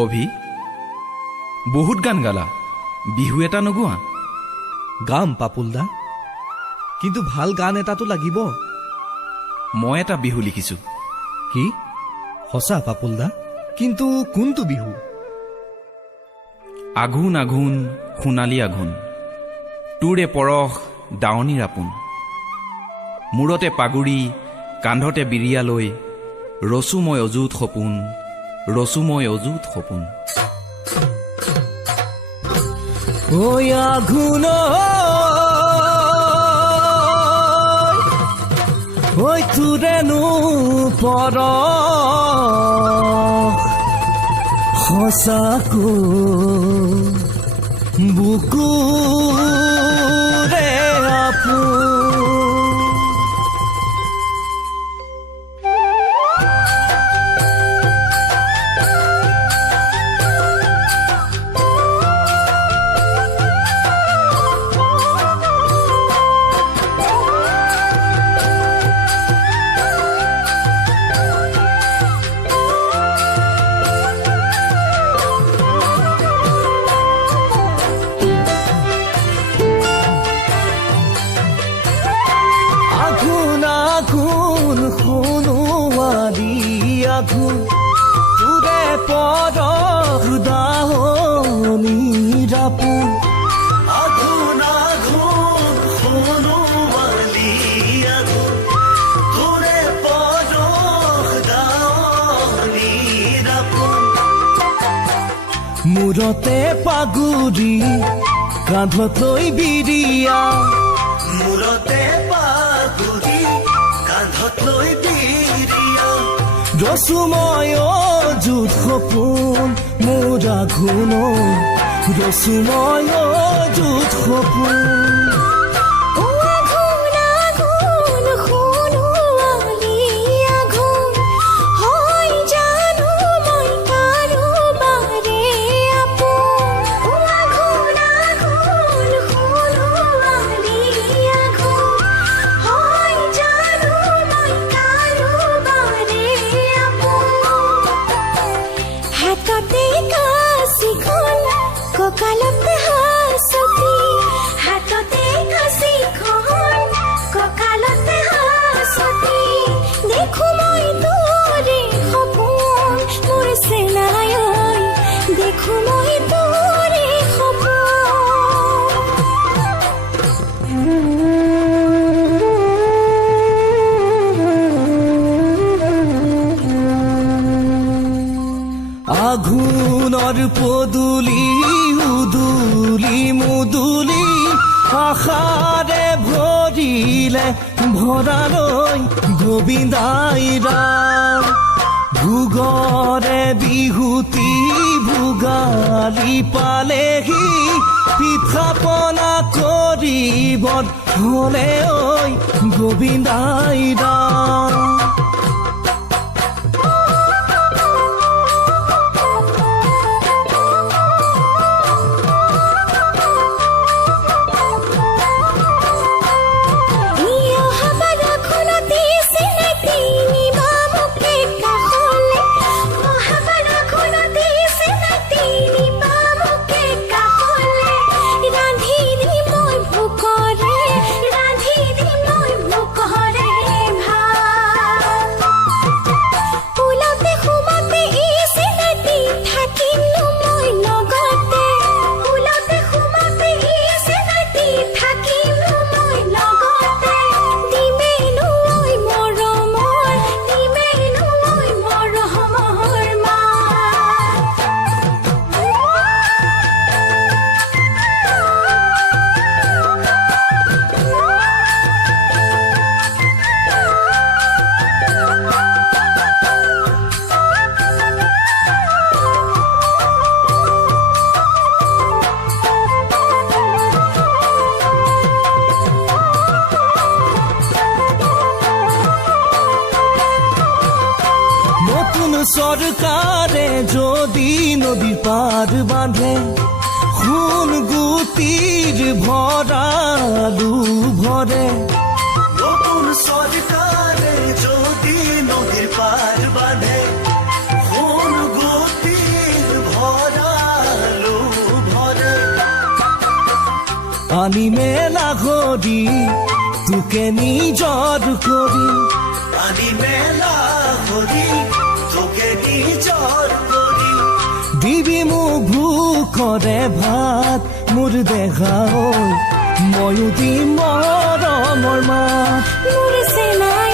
অভি, বহুত গান গালা, বিহু এটা নগোৱা? গাম পাপুলদা, কিন্তু ভাল গান এটাতো লাগিব। মই এটা বিহু লিখিছো। কি সঁচা পাপুলদা? কিন্তু কোনটো বিহু? আঘোণ আঘোণ সোণালী আঘোণ, তোৰে পৰশ দাৱনীৰ আপোন, মূৰতে পাগুৰি কান্ধতে বিৰিয়া লৈ, ৰচো মই অযুত সপোন, ৰচো মই অযুত সপোন। ঐ আঘোণ ঐ তোৰেনো পৰশ সঁচাকৈ বুকুৰে আপোন। তোৰে পৰশ দাৱনীৰ আপোন, আঘোণ আঘোণ সোণোৱালী আঘোণ, তোৰে পৰশ দাৱনীৰ আপোন। মূৰতে পাগুৰি কান্ধত লৈ বিৰিয়া, মূৰতে পাগুৰি কান্ধত লৈ বিৰিয়া, ৰচো মই অযুত সপোন মোৰ আঘোণ, ৰচো মই অযুত সপোন। ককালতে হাসতি, হাততে কাশিখন, ককালতে হাসতি, দেখো মই তোৰে সপোন মোৰ চেনাই, দেখো মই তোৰে আঘোণৰ পদূলি উদুলি মুদুলি, আশাৰে ভৰিলে ভৰালৈ গোবিন্দাই ৰাম, ভোগৰে বিহুতি ভোগালী পালেহি, পিঠা পনা কৰিব হলে ঐ গোবিন্দাই ৰাম। চৰকাৰে যদি নদীৰ পাৰ বান্ধে, সোণ গুটিৰ ভঁৰালো ভৰে, নতুন চৰকাৰে যদি নদীৰ পাৰ বান্ধে, সোণ গুটিৰ আনি মেলা ঘড়ি তোকে নিজৰ কৰি আনি মেলা হৰি তোকে নিজৰ কৰি দিবি মোক ভোকৰে ভাত মোৰ দেখা ময়ো দিম মৰমৰ মাত মোৰ চেনাই